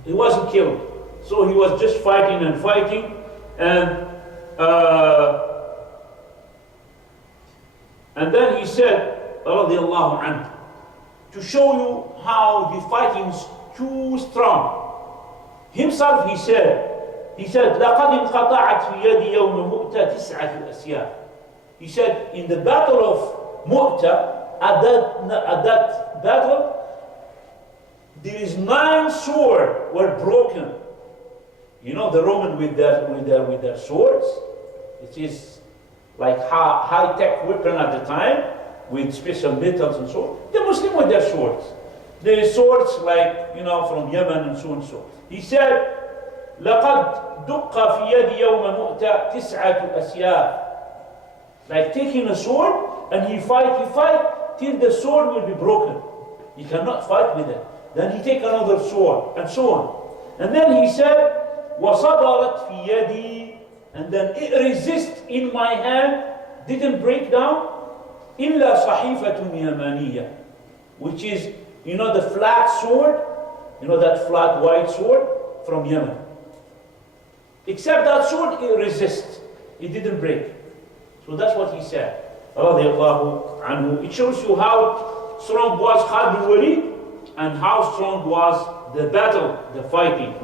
he wasn't killed. So he was just fighting and fighting. And then he said, radiallahu anhu, to show you how the fighting is too strong. Himself he said, لَقَدْ انْقَطَعَتْ فِي يَدِي يَوْمَ مُؤْتَى تِسْعَةُ أَسْيَافٍ. He said, in the battle of Mu'tah, at that battle, there is 9 swords were broken. You know the Roman with their swords? It is like high-tech weapon at the time, with special metals and so on. The Muslim with their swords. There is swords from Yemen and so on and so on. He said, لَقَدْ دُقَّ فِي يَدِ يَوْمَ مُؤْتَى تِسْعَةُ أَسْيَافٍ. Like taking a sword and he fight till the sword will be broken. He cannot fight with it. Then he take another sword and so on. And then he said, وَصَبَرَتْ فِي يَدِي. And then it resists in my hand, didn't break down. إِلَّا صَحِيفَةٌ يَمَانِيَّةٌ. Which is, the flat sword, that flat white sword from Yemen. Except that sword, it resists. It didn't break. So that's what he said. Radiallahu anhu. It shows you how strong was Khalid bin Walid and how strong was the battle, the fighting.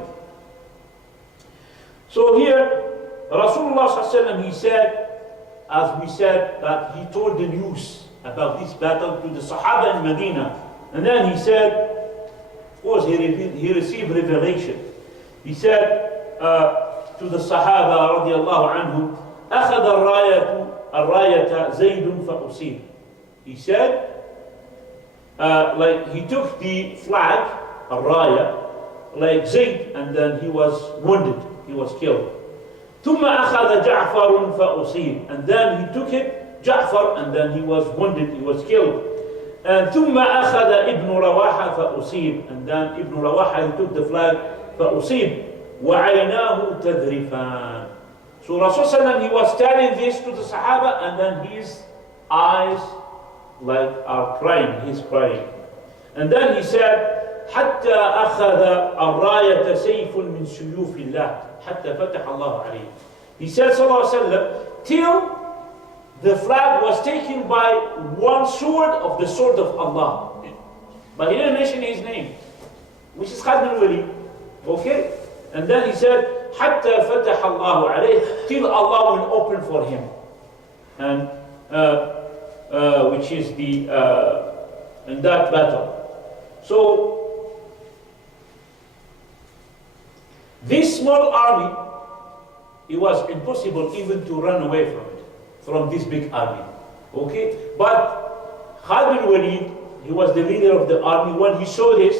So here, Rasulullah ﷺ, he said, as we said, that he told the news about this battle to the Sahaba in Medina. And then he said, of course, he received revelation. He said to the Sahaba radiallahu anhu, أخذ الراية زيد فأصيب. He said, he took the flag, الراية, like Zayd, and then he was wounded, he was killed. ثم أخذ جعفر فأصيب. And then he took it, Ja'far, and then he was wounded, he was killed. And ثم أخذ ابن رواحة فأصيب. And then Ibn Rawaha, he took the flag, فأصيب. وعيناه تذرفان. So Rasulullah, he was telling this to the Sahaba, and then his eyes are crying, he's crying. And then he said, حتى أخذ الراية سيف من سيوف الله حتى فتح الله عليه. He said, sallallahu alaihi wasallam, till the flag was taken by one sword of the sword of Allah. But he didn't mention his name, which is Khalid bin Walid. Okay? And then he said, حتى فتح الله عليه, till Allah will open for him. And which is in that battle. So this small army, it was impossible even to run away from this big army. Okay? But Khalid bin Walid, he was the leader of the army. When he saw this,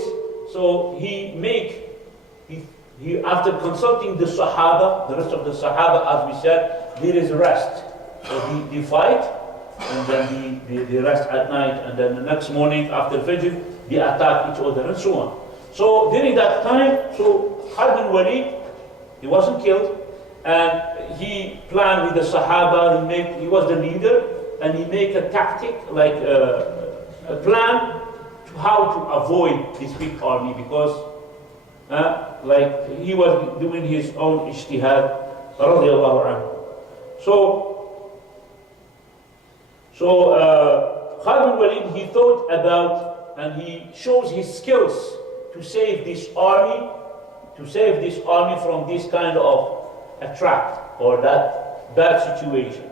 so he after consulting the Sahaba, the rest of the Sahaba, as we said, there is rest. So they fight, and then they rest at night, and then the next morning after Fajr, they attack each other and so on. So during that time, so Khalid bin Walid, he wasn't killed, and he planned with the Sahaba, he was the leader, and he made a tactic, like a plan to how to avoid this big army, because like he was doing his own ijtihad, radiallahu anhu. So Khalid bin Walid, he thought about, and he shows his skills to save this army, from this kind of a trap or that bad situation.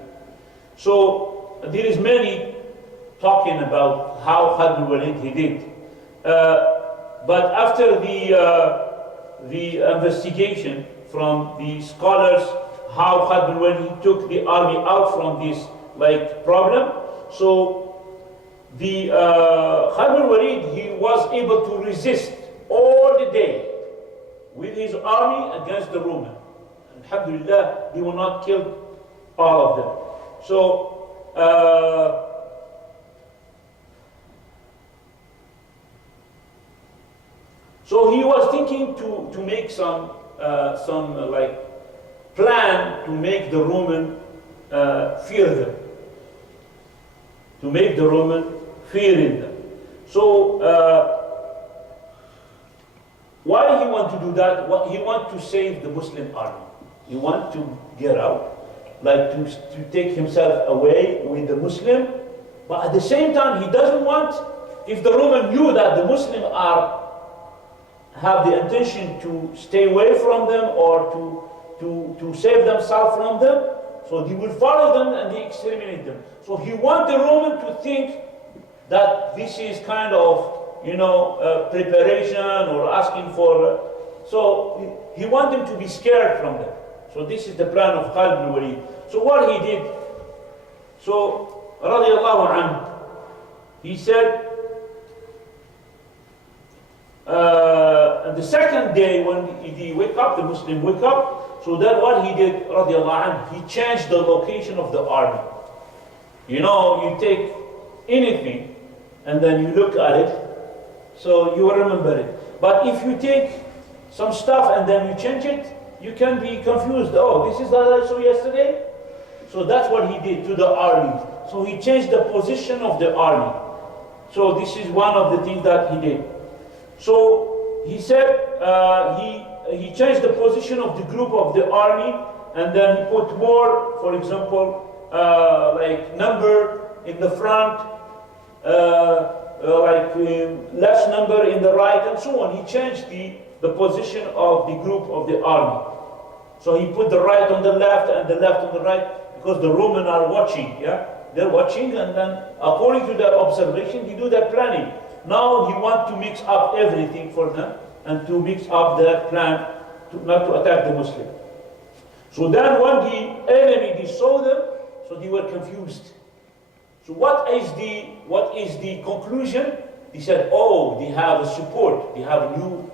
So there is many talking about how Khalid bin Walid he did, but after the investigation from the scholars, how Khalid bin Walid took the army out from this like problem. So the Khalid bin Walid, he was able to resist all the day with his army against the Roman. Alhamdulillah, he will not kill all of them. So he was thinking to make some like plan to make the Roman fear them. To make the Roman fear in them. So why he want to do that? He want to save the Muslim army. He want to get out, like to take himself away with the Muslim, but at the same time he doesn't want, if the Roman knew that the Muslims have the intention to stay away from them or to save themselves from them, so he will follow them and they exterminate them. So he wants the Roman to think that this is kind of, preparation or asking for, so he wants them to be scared from them. So this is the plan of Khalid bin Walid. So what he did, so radiallahu anhu, he said, the second day when he wake up, the Muslim wake up, so then what he did, radiallahu anhu, he changed the location of the army. You take anything and then you look at it, so you will remember it. But if you take some stuff and then you change it, you can be confused. Oh, this is that I saw yesterday? So that's what he did to the army. So he changed the position of the army. So this is one of the things that he did. So he said he changed the position of the group of the army, and then he put more, for example, like number in the front, less number in the right, and so on. He changed the position of the group of the army. So he put the right on the left and the left on the right, because the Romans are watching, yeah? They're watching, and then according to their observation, they do their planning. Now he wants to mix up everything for them, and to mix up their plan not to attack the Muslim. So then when the enemy, they saw them, so they were confused. So what is the conclusion? They said, oh, they have a support, they have a new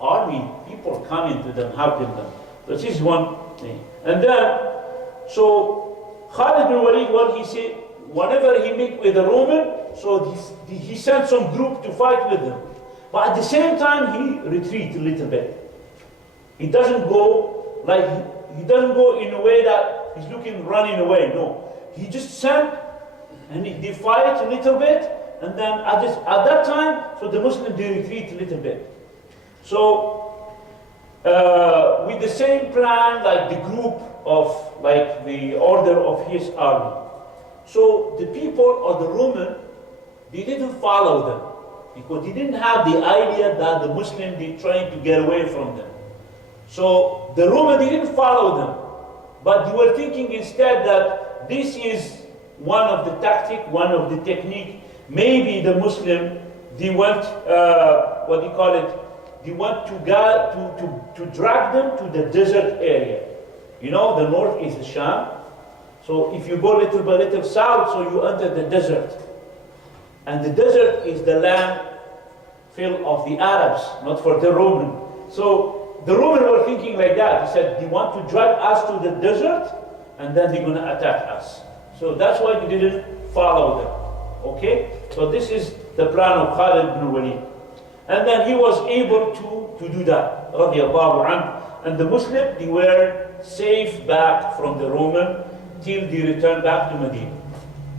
army, people coming to them, helping them. This is one thing. And then, so Khalid bin Walid, what he said, whenever he meet with a Roman, so he sent some group to fight with them. But at the same time, he retreat a little bit. He doesn't go in a way that he's running away. No, he just sent, and they fight a little bit, and then at that time, so the Muslims, they retreat a little bit. So with the same plan, like the group of, like the order of his army. So the people or the Roman, they didn't follow them, because they didn't have the idea that the Muslims, they trying to get away from them. So the Roman, they didn't follow them, but they were thinking instead that this is one of the tactic, one of the technique. Maybe the Muslim, they want, what do you call it? They want to drag them to the desert area. The north is the Sham. So if you go little south, so you enter the desert. And the desert is the land filled of the Arabs, not for the Roman. So the Romans were thinking like that. They said, they want to drag us to the desert, and then they're going to attack us. So that's why they didn't follow them. Okay? So this is the plan of Khalid bin Walid. And then he was able to do that, radiallahu anhu. And the Muslim, they were safe back from the Roman till they returned back to Medina.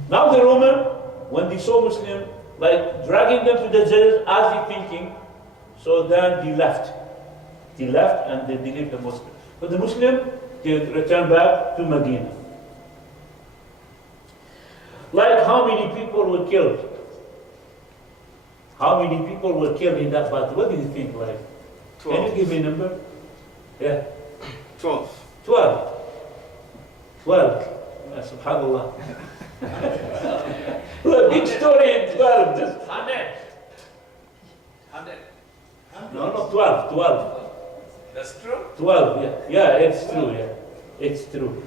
Now the Roman, when they saw Muslim, like dragging them to the jail as they thinking, so then they left. They left and they believed the Muslim. But the Muslim, they returned back to Medina. Like how many people were killed? How many people were killed in that battle? What do you think, like? 12. Can you give me a number? Yeah. 12. 12. 12. Subhanallah. Look, big story in 12. Just 100. 100. no, 12. 12. That's true? 12, yeah. Yeah, it's true, yeah. It's true.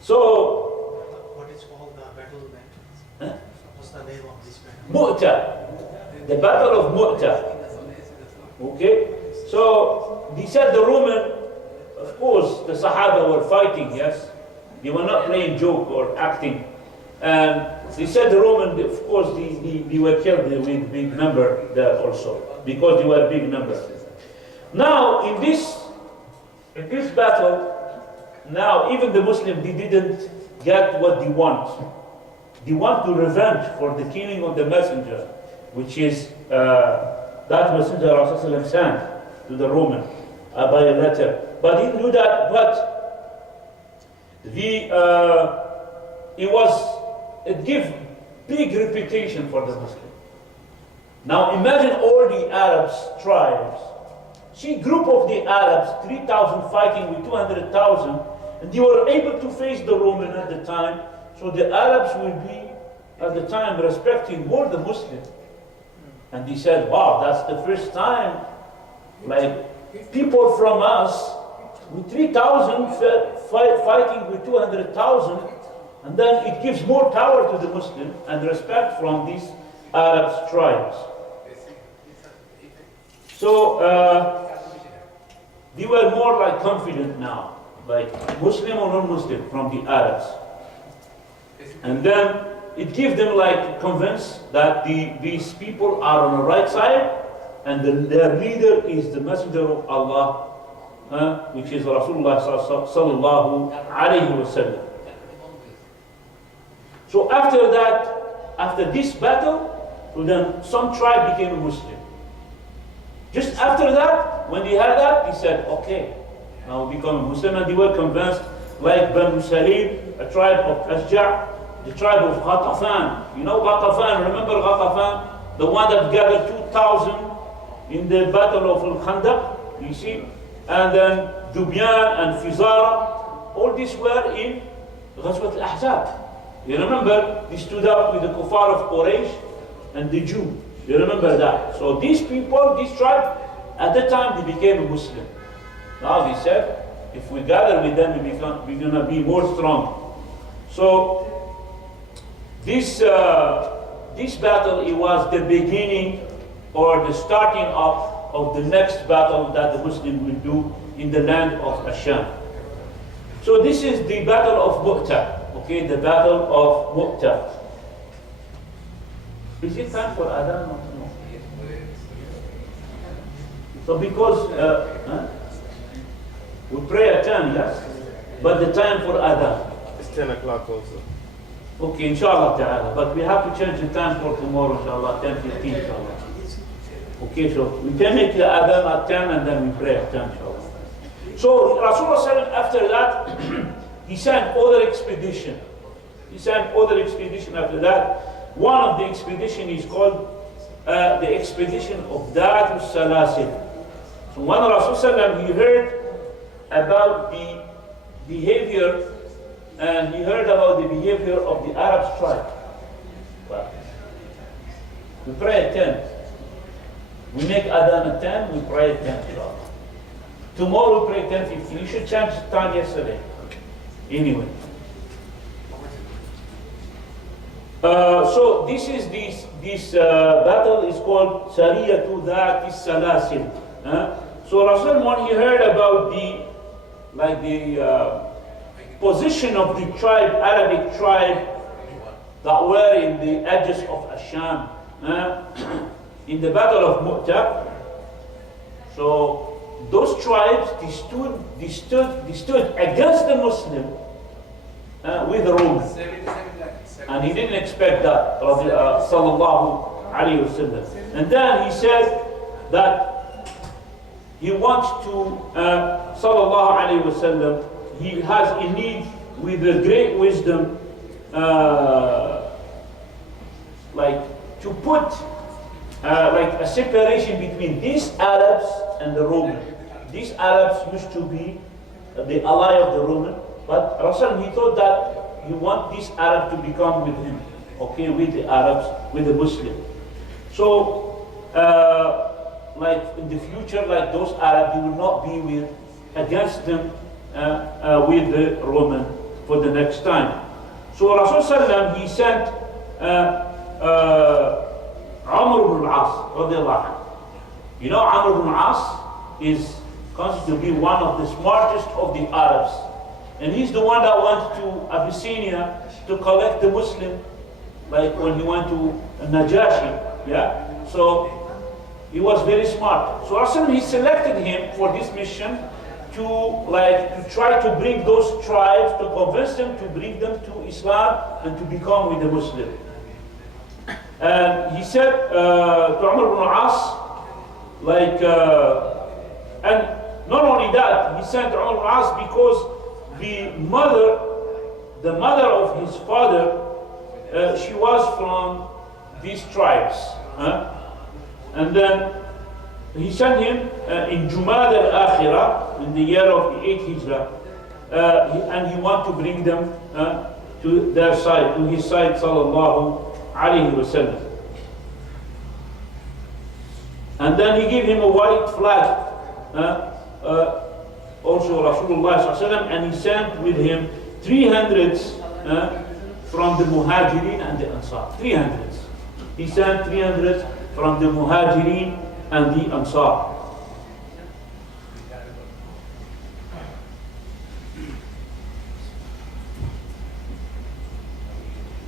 So, What is called the battle then? huh? What's the name of this battle? Mu'ta. The Battle of Mu'ta. Okay? So, they said the Roman, of course, the Sahaba were fighting, yes? They were not playing joke or acting. And they said the Roman, of course, they were killed with big number there also, because they were a big number. Now, in this battle, now even the Muslims, they didn't get what they want. They want to revenge for the killing of the messenger, which is that messenger Rasulullah sent to the Roman by a letter. But he didn't do that, but it gave big reputation for the Muslim. Now imagine all the Arabs tribes. See, group of the Arabs, 3,000 fighting with 200,000, and they were able to face the Roman at the time. So the Arabs will be at the time respecting more the Muslim. And they said, wow, that's the first time, like people from us with 3,000 fighting with 200,000, and then it gives more power to the Muslim and respect from these Arab tribes. So they were more like confident now, like Muslim or non-Muslim from the Arabs. And then it gives them like convinced that these people are on the right side, and their leader is the Messenger of Allah, which is Rasulullah sallallahu alayhi wa sallam. So after that, after this battle, so then some tribe became a Muslim. Just after that, when they had that, they said, okay, now we become a Muslim, and they were convinced, like Banu Salim, a tribe of S.A.W, the tribe of Ghatafan. You know Ghatafan, remember Ghatafan? The one that gathered 2,000 in the battle of Al-Khandaq, you see? And then Dubyan and Fizara, all these were in Ghazwat al-Ahzab. You remember, they stood up with the kuffar of Quraysh and the Jew. You remember that? So these people, this tribe, at that time they became a Muslim. Now they said, if we gather with them, we're going to be more strong. So this battle, it was the beginning or the starting up of the next battle that the Muslim will do in the land of Asham. So this is the battle of Mu'ta, okay, the battle of Mu'ta. Is it time for Adhan? No. So because we pray at 10, yes? But the time for Adhan. It's 10 o'clock also. Okay, inshallah ta'ala. But we have to change the time for tomorrow, inshallah, 10:15, inshallah. Okay, so we can make the Adhan at 10 and then we pray at 10, inshallah. So Rasulullah after that, he sent other expedition. He sent other expedition after that. One of the expedition is called the expedition of Baitul Salasil. So when Rasulullah he heard about the behavior, and he heard about the behavior of the Arab tribe. Well, we pray at 10. We make Adhan at 10, we pray at 10, inshallah. Tomorrow we pray 10:15. You should change the time yesterday. Anyway. So this is this battle is called Sariyatu Dhat Salasil. So Rasul, when he heard about the position of the tribe, Arabic tribe that were in the edges of Asham, in the Battle of Mu'tah. So those tribes, they stood against the Muslim with the Romans. 77 lakhs. And he didn't expect that, sallallahu alayhi wasallam. And then he said that he wants to, sallallahu alayhi wasallam, he has a need with the great wisdom, like to put like a separation between these Arabs and the Romans. These Arabs used to be the ally of the Roman, but Rasul, he thought that he want this Arab to become with him, okay, with the Arabs, with the Muslim. So, like in the future, like those Arabs, he will not be with against them with the Roman for the next time. So Rasul Sallam, he sent Amr ibn al-As, radiallahu anhu. You know, Amr ibn al-As is considered to be one of the smartest of the Arabs. And he's the one that went to Abyssinia to collect the Muslim, like when he went to Najashi, yeah? So he was very smart. So Rasul, he selected him for this mission to try to bring those tribes, to convince them to bring them to Islam and to become with the Muslim. And he said to Umar ibn al-As, like, and not only that, he sent Umar ibn al-As because the mother of his father, she was from these tribes. And then he sent him in Jumad al-Akhirah, in the year of the 8th Hijrah, and he wanted to bring them to their side, to his side, sallallahu alayhi wasallam. And then he gave him a white flag, also Rasulullah sallallahu alayhi wasallam, and he sent with him 300 from the Muhajirin and the Ansar. 300. He sent 300 from the Muhajirin and the Ansar.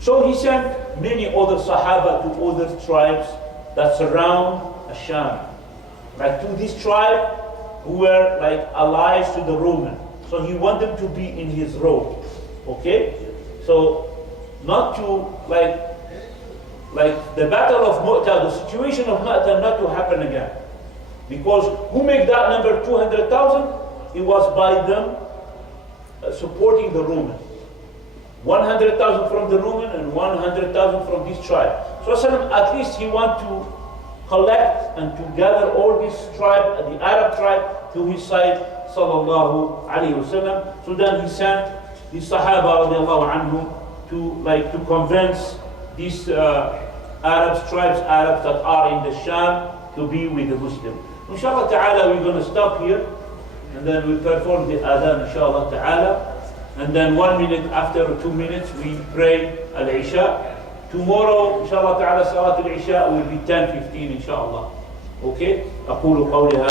So he sent many other Sahaba to other tribes that surround Asham. Like to this tribe who were like allies to the Roman. So he wanted them to be in his row. Okay? So not to like the battle of Mu'tah, the situation of Mu'tah not to happen again. Because who made that number 200,000? It was by them supporting the Roman. 100,000 from the Roman and 100,000 from this tribe. So at least he wanted to collect and to gather all this tribe, the Arab tribe, to his side, sallallahu alayhi wasallam. So then he sent the Sahaba radiallahu anhum to convince these Arabs that are in the Sham to be with the Muslim. Inshallah ta'ala, we're going to stop here and then we perform the adhan, inshallah ta'ala. And then 1 minute after 2 minutes, we pray al-Isha. Tomorrow, inshallah ta'ala, Salat al-Isha will be 10:15, inshallah. Okay? أقول قولي هذا.